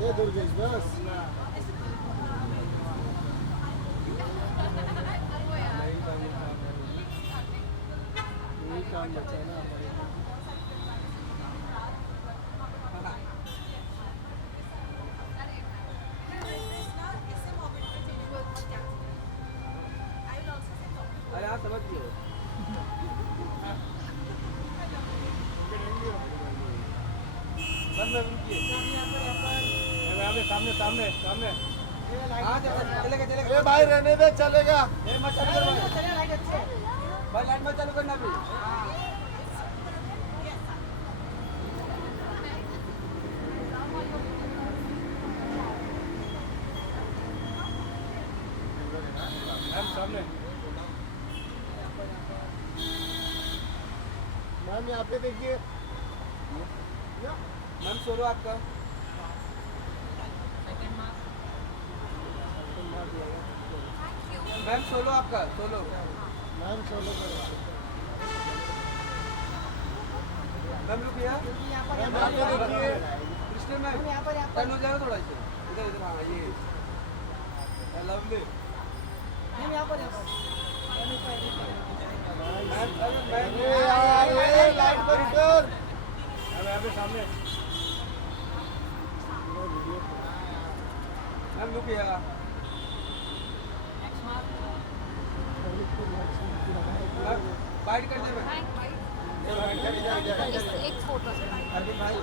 ये दुर्गेश बस यही काम बचा है ना हमारे को। अरे आप समझ गए बस मैं रुकिए यहाँ पे सामने सामने सामने हाँ चलेगा चलेगा ए भाई रहने दे चलेगा। ए मत चालू कर भाई लाइट मत चालू करना भी मैम सामने मैम यहाँ पे देखिए। मैम सोलो आपका मैम सोलो आपका सोलो मैम सोलो करो। मैम रुकिए मैम यहाँ पे देखिए। कृष्ण मैम टर्न हो जाएगा थोड़ा इसे इधर इधर हाँ ये लवली मैम मैम ए यार ये लाइट बंद कर। अब यहाँ पे सामने मैम रुकिए बाइट कर दे एक फोटो अरविंद भाई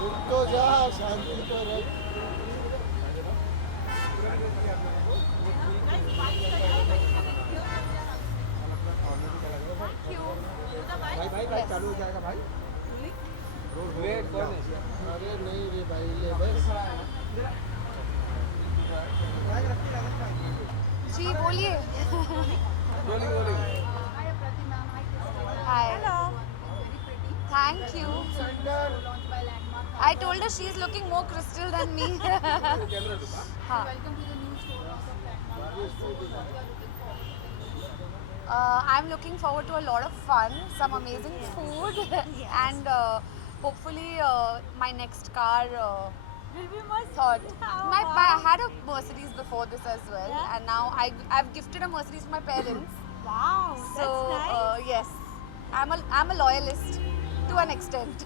रुक तो जा शांति तो रख। भाई भाई भाई चालू हो जाएगा भाई वेट कौन है अरे नहीं रे भाई ले बस। जी बोलिए। Rolling rolling hi thank you I told her she is looking more crystal than me. हाँ I'm looking forward to a lot of fun, some amazing food, and hopefully my next car Will be must. thought. I had a Mercedes before this as well, Yeah. and now I've gifted a Mercedes to my parents. Wow, So that's nice. yes, I'm a loyalist to an extent.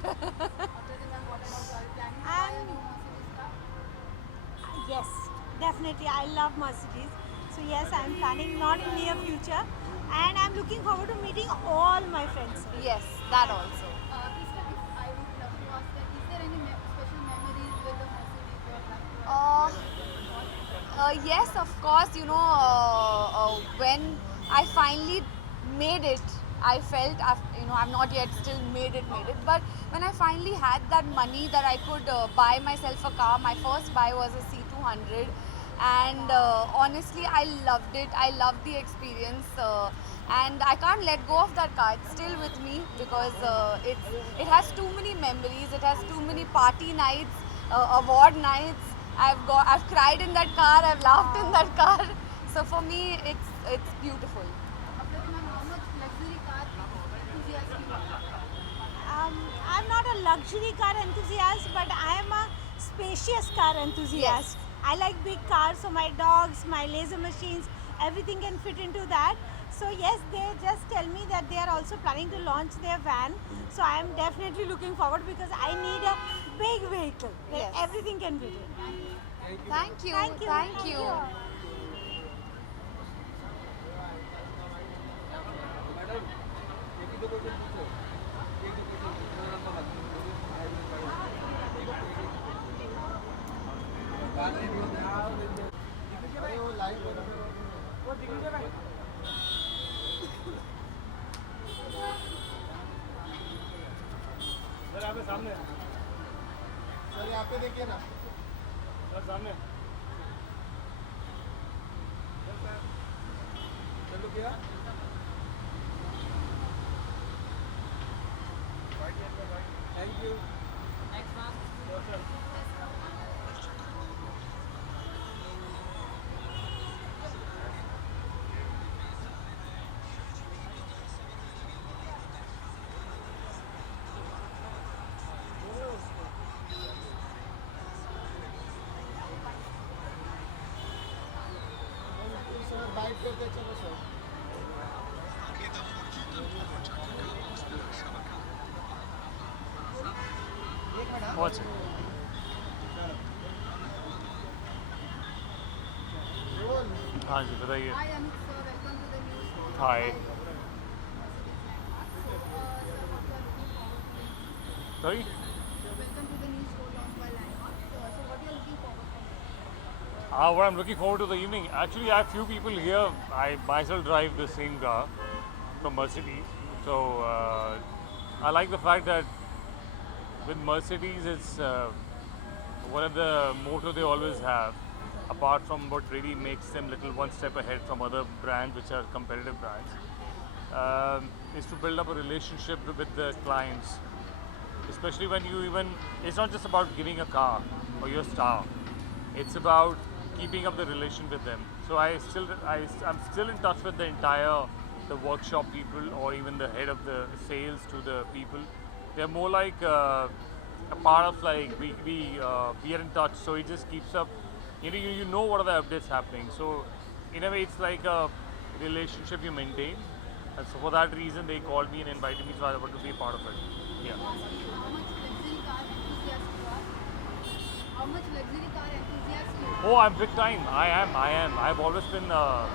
And yes, definitely, I love Mercedes. So yes, I'm planning not in near future, and I'm looking forward to meeting all my friends. Yes, that also. Yes, of course. You know, when I finally made it, I felt, I've not yet still made it, but when I finally had that money that I could buy myself a car, my first buy was a C200, and honestly, I loved it. I loved the experience, and I can't let go of that car. It's still with me because it has too many memories. It has too many party nights, award nights. I've cried in that car. I've laughed in that car. So for me, it's beautiful. I'm not a luxury car enthusiast, but I am a spacious car enthusiast. Yes. I like big cars, so my dogs, my laser machines, everything can fit into that. So yes, they just tell me that they are also planning to launch their van. So I am definitely looking forward because I need a big vehicle where Yes. everything can fit in. Thank you. Thank you. Thank you. Madam एक ही दो question पूछो एक दो question अरे वो light बंद करो। वो दिख लीजिए भाई सर यहाँ पे सामने सर यहाँ पे देखिए ना। सर सामने चलो क्या थैंक यू साइड करते चलो सर. What's it? हाँ जी बताइए. Hi Anup sir, welcome to the new show. Hi. Sorry? Welcome to the new show launched by Landmark. So what you are looking forward to? What I'm looking forward to the evening. Actually, I have few people here. I myself drive the same car from Mercedes. So I like the fact that with Mercedes, it's one of the motto they always have, apart from what really makes them little one step ahead from other brands which are competitive brands, is to build up a relationship with the clients. Especially when it's not just about giving a car or your star. It's about keeping up the relation with them. So I'm still in touch with the workshop people or even the head of the sales to the people. They're more like a part of like we are in touch. So it just keeps up. You know what are the updates happening. So in a way, it's like a relationship you maintain. And so for that reason, they called me and invited me, so I wanted to be a part of it. Yeah. How much luxury car enthusiast you are? How much luxury car enthusiast you are? Oh, I'm big time. I am. I've always been a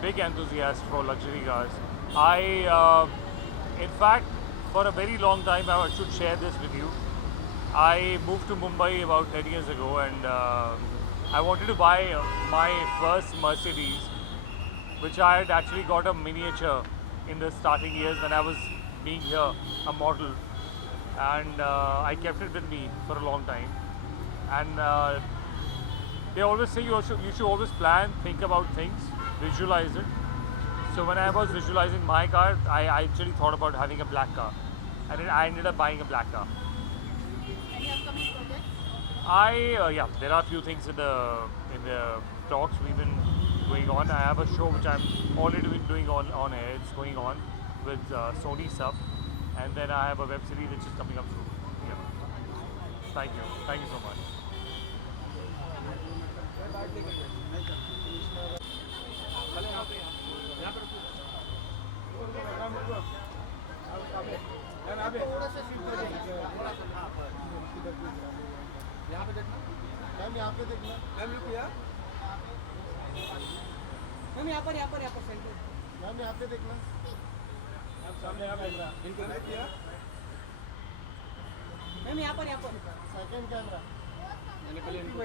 big enthusiast for luxury cars. In fact, for a very long time, I should share this with you. I moved to Mumbai about 10 years ago, and I wanted to buy my first Mercedes, which I had actually got a miniature in the starting years when I was being here, a model, and I kept it with me for a long time. And they always say you should always plan, think about things, visualize it. So when I was visualizing my car, I actually thought about having a black car, and I ended up buying a black car. Any upcoming projects? Yeah, there are a few things in the talks we've been going on. I have a show which I'm already doing on air. It's going on with Sony stuff, and then I have a web series which is coming up soon. Yeah. Thank you so much. यहाँ पे देखना. Ma'am यहाँ पे देखना. Ma'am look here. Ma'am यहाँ पर centre. Ma'am यहाँ पे देखना. सामने यहाँ कैमरा. इनको लुक हियर. मैम यहाँ पर सेकंड कैमरा. मैंने पहले इनको.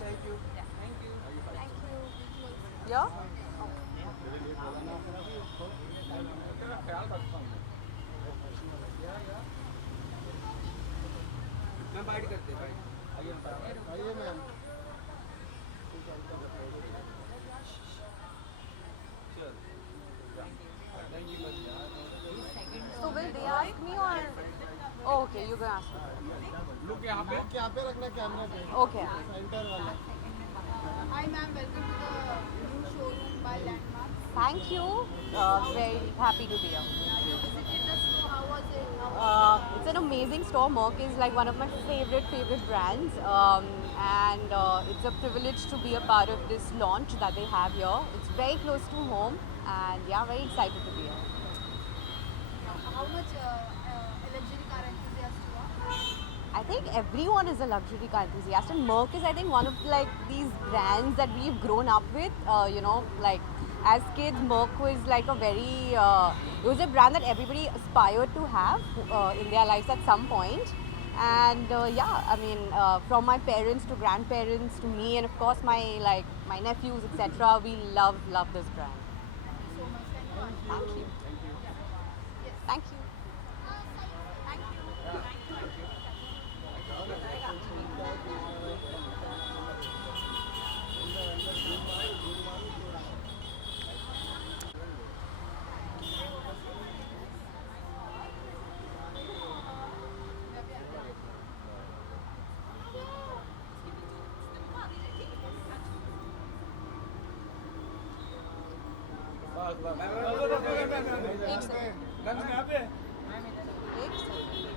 Thank you. Yeah? ख्याल रखता हूँ. मैं बाइट करते हैं. आइए ma'am. So will they ask me or? Oh, okay, you can ask me. Look यहाँ पे. यहाँ पे रखना कैमरा पे. Okay. सेंटर वाला. Hi ma'am, welcome to the new showroom by Landmark. Thank you. Very happy to be here. You visited the store. How was it? It's an amazing store. Merck is like one of my favorite brands, and it's a privilege to be a part of this launch that they have here. It's very close to home, and yeah, very excited to be here. How much luxury car enthusiast you are? I think everyone is a luxury car enthusiast, and Merck is, I think, one of like these brands that we've grown up with. Like as kids, Merck was like a very, it was a brand that everybody aspired to have in their lives at some point. And yeah, I mean, from my parents to grandparents to me, and of course my nephews, etc. We love this brand. So much. Thank you. Thank you. Thank you. एक second. Ma'am यहाँ पे. एक second.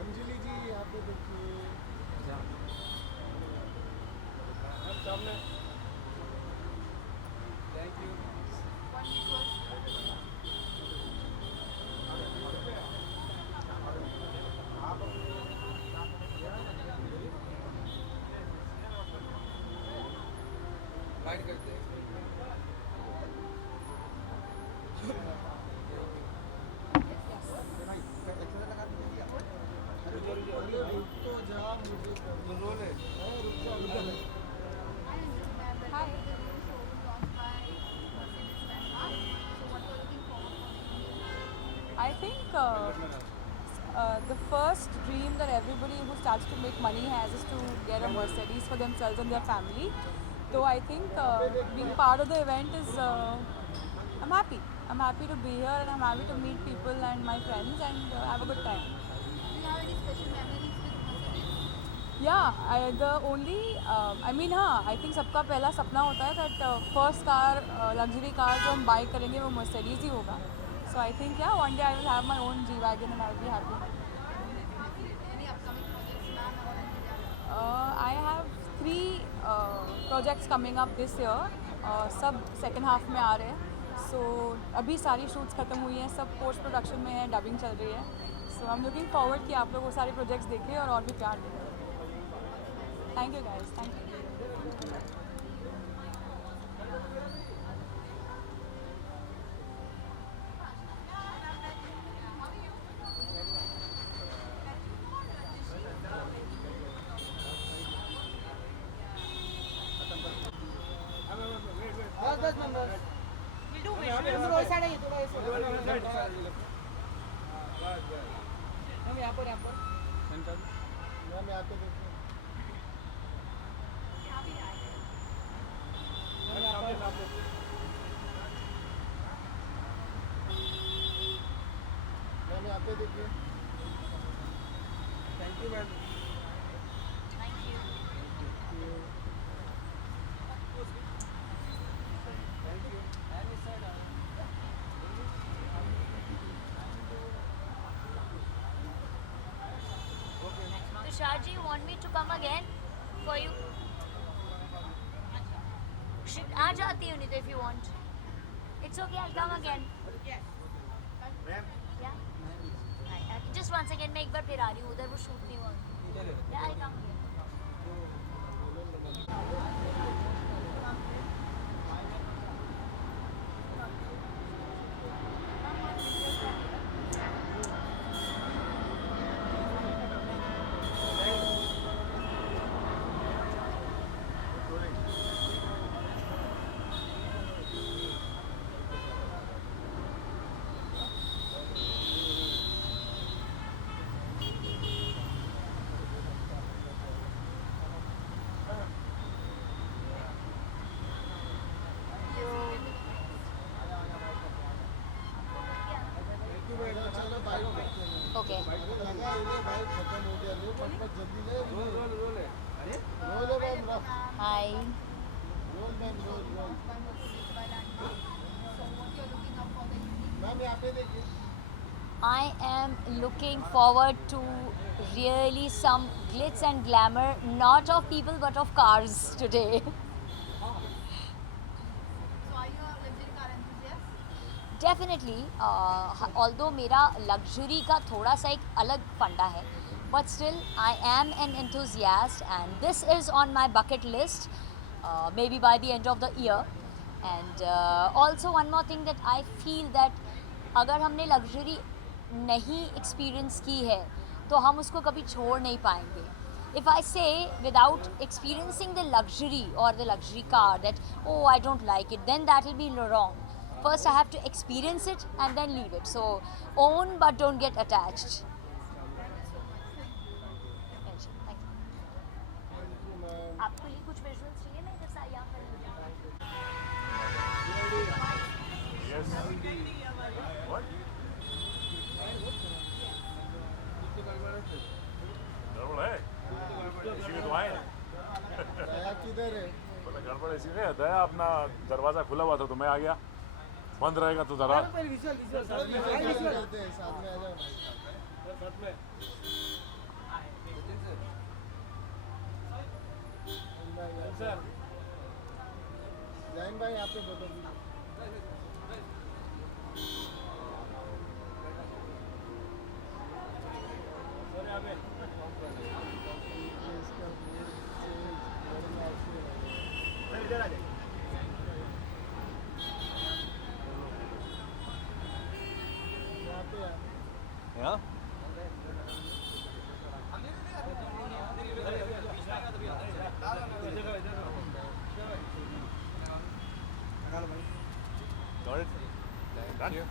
Anjali जी यहाँ पे देखिए हम सामने thank you One visual. Guide करते हैं अरे रुक तो जा मुझे तो रोल है रुक जा रुक जा Hi Anjali ma'am, welcome to the new showroom launched by Mercedes-Benz. So what you're looking forward for? I think the first dream that everybody who starts to make money has is to get a Mercedes for themselves and their family. So I think being part of the event is, I'm happy. I'm happy to be here and I'm happy to meet people and my friends and have a good time. Do you have any special memories with Mercedes? Yeah, the only, I think सबका पहला सपना होता है that first car, luxury car जो हम buy करेंगे वो Mercedes ही होगा. So I think yeah, one day I will have my own G-Wagon and I will be happy. Any upcoming projects ma'am or Anjali? I have 3 projects coming up this year. सब second half में आ रहे हैं. So अभी सारी shoots खत्म हुई हैं, सब post production में है, dubbing चल रही है. So I'm looking forward कि आप लोग वो सारे projects देखें और भी प्यार दें. Thank you guys. Thank you. हाँ 10 नंबर हम यहाँ पर मैम यहाँ पे देखिए मैम यहाँ पे देखिए thank you ma'am Tushar ji, you want me to come again for you? आ जाती हूँ नहीं तो if you want. It's okay, I'll come again. Yeah? Just one second, मैं एक बार फिर आ रही हूँ उधर वो शूट नहीं हुआ. Yeah, I'll come again. चलो बाइक देखते हैं Okay. अरे लगा इन्हें बाइक खत्म हो गया लो फटफट जल्दी ले रोल है अरे रोल है ma'am Hi. Roll ma'am roll By Mercedes by Landmark. So what you're looking up for the evening? Ma'am यहाँ पे देखिए I am looking forward to really some glitz and glamour, not of people but of cars today. So are you a luxury car enthusiast? Definitely although मेरा luxury का थोड़ा सा एक अलग फंडा है but still I am an enthusiast and this is on my bucket list maybe by the end of the year and also one more thing that I feel that अगर हमने luxury नहीं experience की है तो हम उसको कभी छोड़ नहीं पाएंगे. If I say without experiencing the luxury or the luxury car that oh I don't like it, then that will be wrong. First I have to experience it and then leave it. So own but don't get attached. Thank you. आपको लिए कुछ visuals चाहिए मैं इधर से यहाँ पर Yes. What? गड़बड़ है इसी में तो आए हैं. दया किधर है बोला गड़बड़ इसी में है. दया अपना दरवाज़ा खुला हुआ था तो मैं आ गया. बंद रहेगा तो ज़रा पहले विजुअल विजुअल साथ में साथ में विजुअल करते हैं, साथ में आ जाओ ना। साथ में सर जैन भाई आपके फोटो भी सर यहाँ पे इसका वेट चेंज बढ़िया ऐसे सर इधर आ जाइए यहाँ पे Yeah? Got it? Thank you.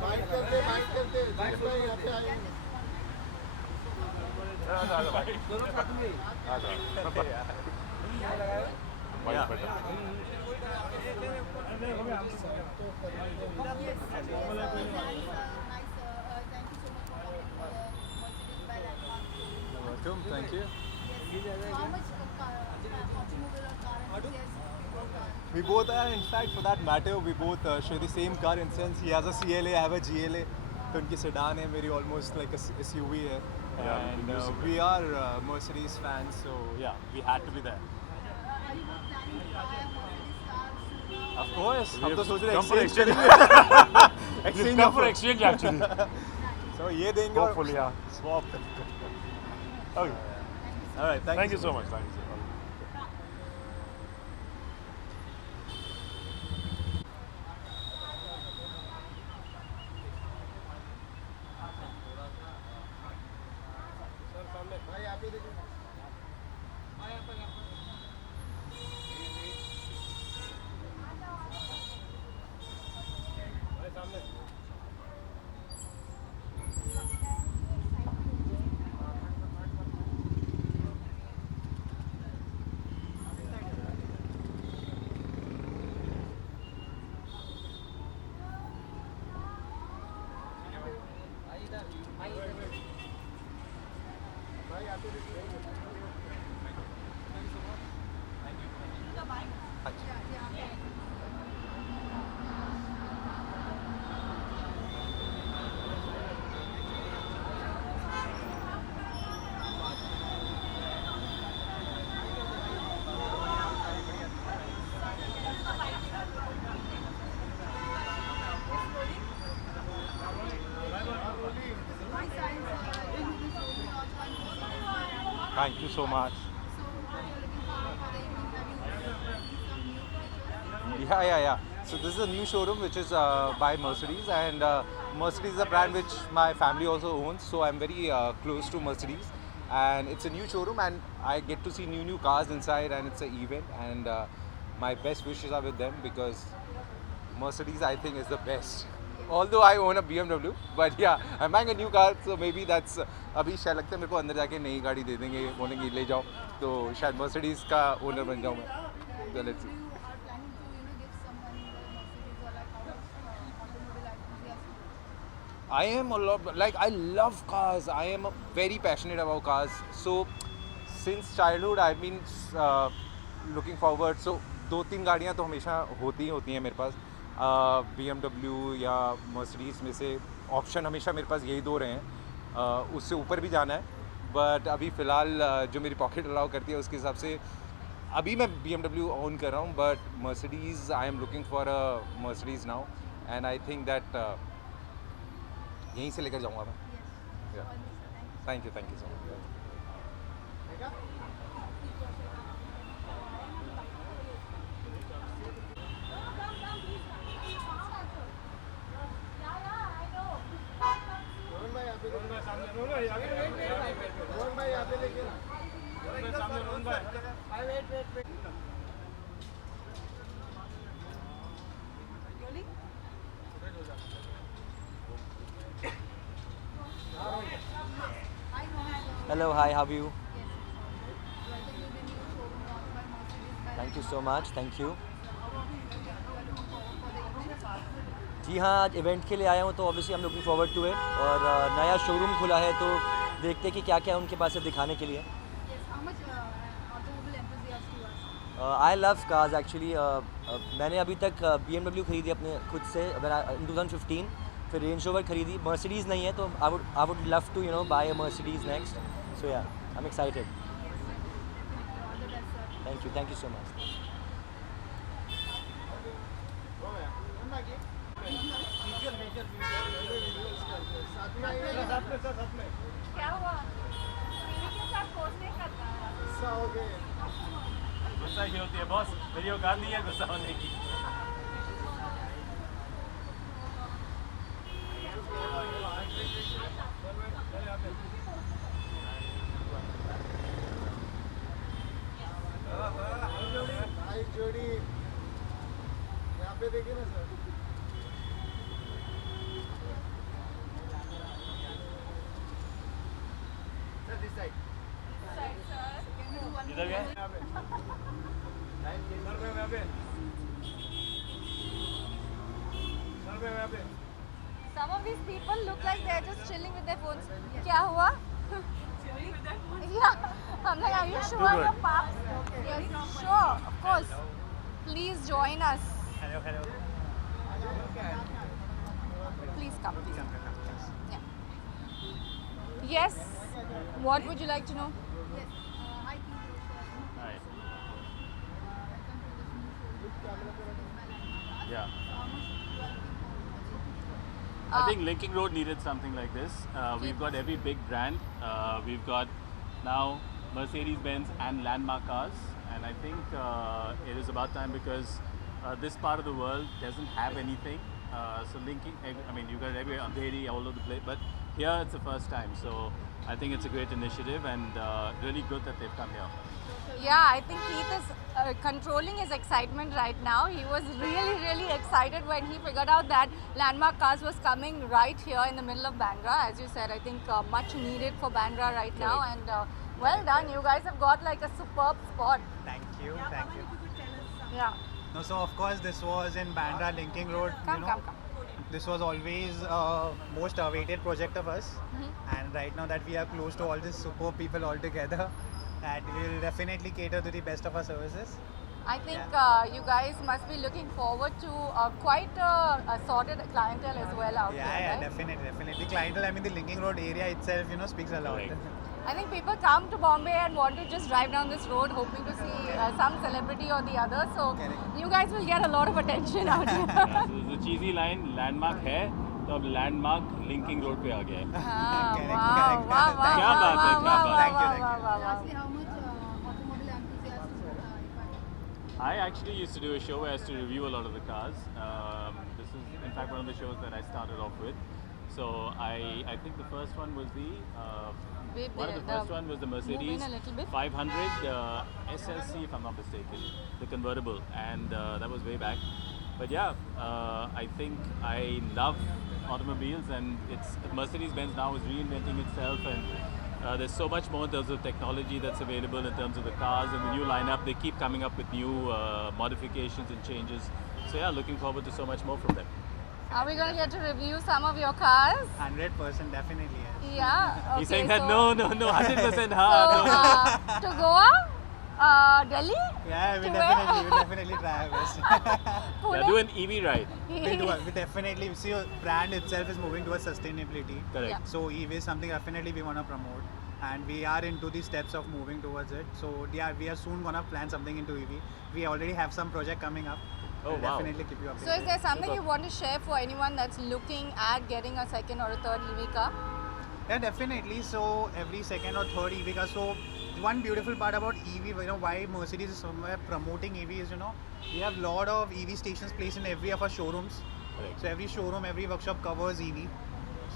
Bike करते जैन भाई यहाँ पे आइए। दोनों साथ में Welcome, thank you. How much automobile or car enthusiast you both are? We both are, in fact, for that matter, we both share the same car in sense. He has a CLA, I have a GLA. तो उनकी sedan है, मेरी almost like a SUV है. And we are Mercedes fans, so yeah, we had to be there. Are you both planning to buy a Mercedes car soon? Of course, हम तो सोच रहे come for exchange exchange. exchange Come for offer. exchange actually. So ये देंगे और Hopefully, yeah. swap. Okay. All right, Thank you so much. Thank you so much. भाई आप ही देखो। Thank you so much. Yeah. So this is a new showroom which is by Mercedes, and Mercedes is a brand which my family also owns. So I'm very close to Mercedes, and it's a new showroom, and I get to see new cars inside, and it's an event, and my best wishes are with them because Mercedes I think is the best. Although I own a BMW, but yeah, I'm buying a new car, so maybe that's अभी शायद लगता है मेरे को अंदर जाके नई गाड़ी दे देंगे, बोलेंगे ले जाओ, तो शायद Mercedes का ओनर बन जाऊँ मैं. So let's see. You are planning to, give someone the Mercedes or like how much automobile enthusiast you are? I am a lot, like I love cars. I am very passionate about cars. So since childhood I've been looking forward. So 2-3 गाड़ियाँ तो हमेशा होती हैं मेरे पास. BMW या Mercedes में से option हमेशा मेरे पास यही 2 रहे हैं. उससे ऊपर भी जाना है, बट अभी फ़िलहाल जो मेरी पॉकेट अलाउ करती है उसके हिसाब से अभी मैं BMW ओन कर रहा हूँ, but Mercedes I am looking for a Mercedes now, and I think that यहीं से लेकर जाऊँगा मैं. Thank you so much. Rohan भाई आप ही देखो। रोहन भाई आप ही देखिए ना। Hello, hi, how are you? Thank you so much, thank you. जी हाँ, आज इवेंट के लिए आया हूँ तो ऑब्वियसली हम लुकिंग फॉरवर्ड टू इट, और नया शोरूम खुला है तो देखते हैं कि क्या क्या उनके पास है दिखाने के लिए. Yes, how much automobile enthusiast you are? I love cars actually. मैंने अभी तक BMW खरीदी अपने खुद से इन 2015. फिर रेंज रोवर खरीदी. मर्सिडीज़ नहीं है तो I would love to buy a Mercedes next. So yeah I am excited. Thank you so much. क्या हुआ? टीवी के साथ पोस्ट नहीं करना है. गुस्सा ही होती है बॉस, मेरी औकात नहीं है गुस्सा होने की. हाय जोड़ी, यहाँ पे देखिए ना सर. इधर गए. Some of these people look like they're just chilling with their phones. क्या हुआ? Yeah, I'm like, are you sure your paps? Yes, sure, of course. Please join us. Hello. Please come. Yeah. Yes. What would you like to know? Hi, Team Roshan. Hi. Welcome to the new Yeah. Uh, I think Linking Road needed something like this. We've got every big brand. We've got now Mercedes-Benz and Landmark cars, and I think it is about time because this part of the world doesn't have anything. So linking, I mean, you got everywhere, Andheri, all over the place, but here it's the first time. So I think it's a great initiative and really good that they've come here. Yeah, I think Keith is controlling his excitement right now. He was really excited when he figured out that Landmark Cars was coming right here in the middle of Bandra. As you said, I think much needed for Bandra right now, and well done. You guys have got like a superb spot. Thank you. Yeah. No, so of course this was in Bandra Linking Road. Come. This was always most awaited project of us, and right now that we are close to all these superb people all together, that we will definitely cater to the best of our services. I think you guys must be looking forward to quite a sorted clientele as well out Yeah, there, right? definitely. The clientele, I mean the Linking Road area itself, speaks a lot. Correct. I think people come to Bombay and want to just drive down this road hoping to see some celebrity or the other. So you guys will get a lot of attention out here. Yeah, so there's a cheesy line, landmark है तो अब landmark linking road पे आ गया है. क्या बात है, क्या बात है. Lastly, how much automobile enthusiast if I actually used to do a show where I used to review a lot of the cars. This is in fact one of the shows that I started off with. So I think the first one was the first one was the Mercedes Move in a little bit. 500 SLC, if I'm not mistaken, the convertible, and that was way back. But yeah, I think I love automobiles, and it's Mercedes-Benz now is reinventing itself, and there's so much more in terms of technology that's available in terms of the cars and the new lineup. They keep coming up with new modifications and changes. So yeah, looking forward to so much more from them. Are we going to get to review some of your cars? 100% definitely, yes. Yeah. Okay, He's saying that so, no, 100% So, hard. to Goa, Delhi, Yeah, we To definitely try our best. Pune. Yeah, do an EV ride. we definitely see your brand itself is moving towards sustainability. Correct. Yeah. So EV is something definitely we want to promote, and we are into the steps of moving towards it. So yeah, we are soon gonna plan something into EV. We already have some project coming up. Oh, We'll wow. Definitely keep you updated. So is there something Super. you want to share for anyone that's looking at getting a second or a third EV car? Yeah, definitely. So every second or third EV car. So one beautiful part about EV, why Mercedes is somewhere promoting EV is, we have lot of EV stations placed in every of our showrooms. Correct. So every showroom, every workshop covers EV.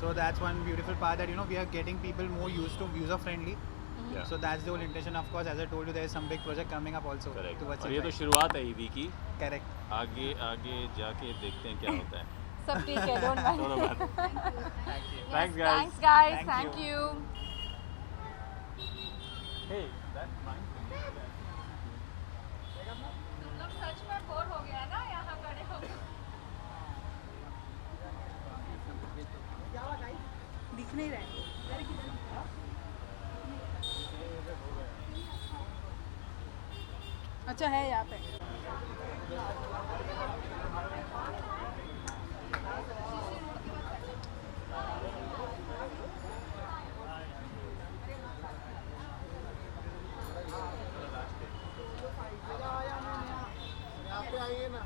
So that's one beautiful part that we are getting people more used to, user friendly. Yeah. So that's the whole intention. Of course, as I told you, there is some big project coming up also. Correct. Towards और it, ये तो right? शुरुआत है EV की. Correct. आगे जाके देखते हैं क्या होता है. सब ठीक है, don't worry. दोनों बात. Yes, Thanks, guys. Thanks, guys. Thank Thank you. Hey, that's mine. तुम लोग सच में बोर हो गया ना यहाँ खड़े हो के? दिख नहीं रहा है अच्छा है यहाँ पे. यहाँ पे आइए ना.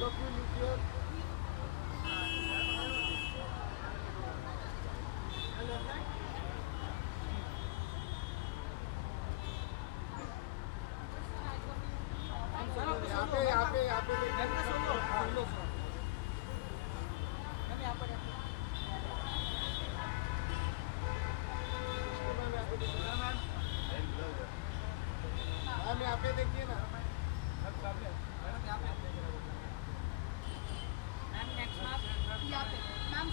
Look, you look here. यहाँ पे देखिए. मैम यहाँ पे देखिए ना. यहाँ पे ma'am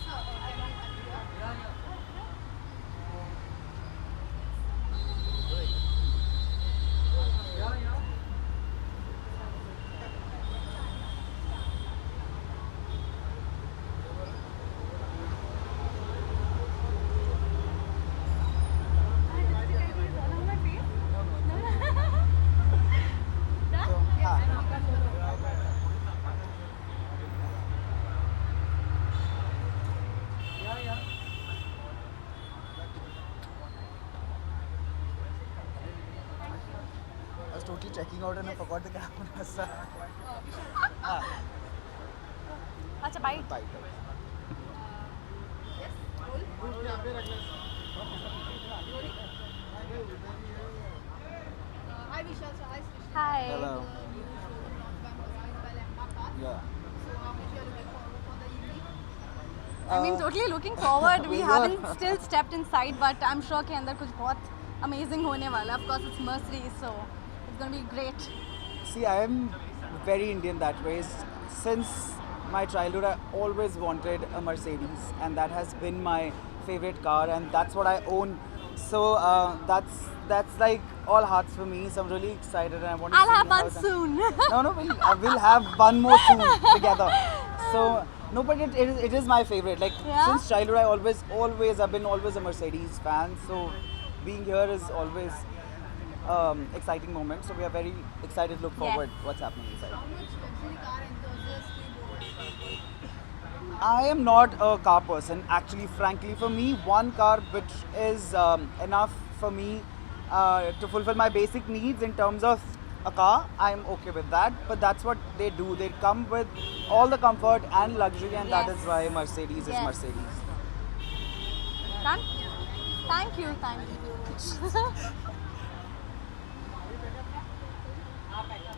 I was totally checking out and I forgot the camera. अच्छा बाइट. यहाँ पे रख लें. Hi Vishal, so hi Srish. Hi. Hello. Yeah. So how much you are looking forward for the evening? I mean, totally looking forward. We haven't still stepped inside, but I'm sure कि अंदर कुछ बहुत amazing होने वाला है. Of course, it's Mercedes, so it's going to be great. See, I am very Indian that way. Since my childhood, I always wanted a Mercedes, and that has been my favorite car, and that's what I own. So that's like all hearts for me. So I'm really excited, and I want to. I'll see have how one the- soon. No, we'll have one more soon together. So no, but it is my favorite. Like Yeah? since childhood, I've been always a Mercedes fan. So being here is always exciting moment. So we are very excited to look forward what's happening inside. How much luxury car enthusiast do you want? I am not a car person. Actually, frankly, for me, one car which is enough for me to fulfill my basic needs in terms of a car, I'm okay with that. But that's what they do. They come with all the comfort and luxury, and that is Yes. why Mercedes is Yes. Mercedes. Done? Thank you.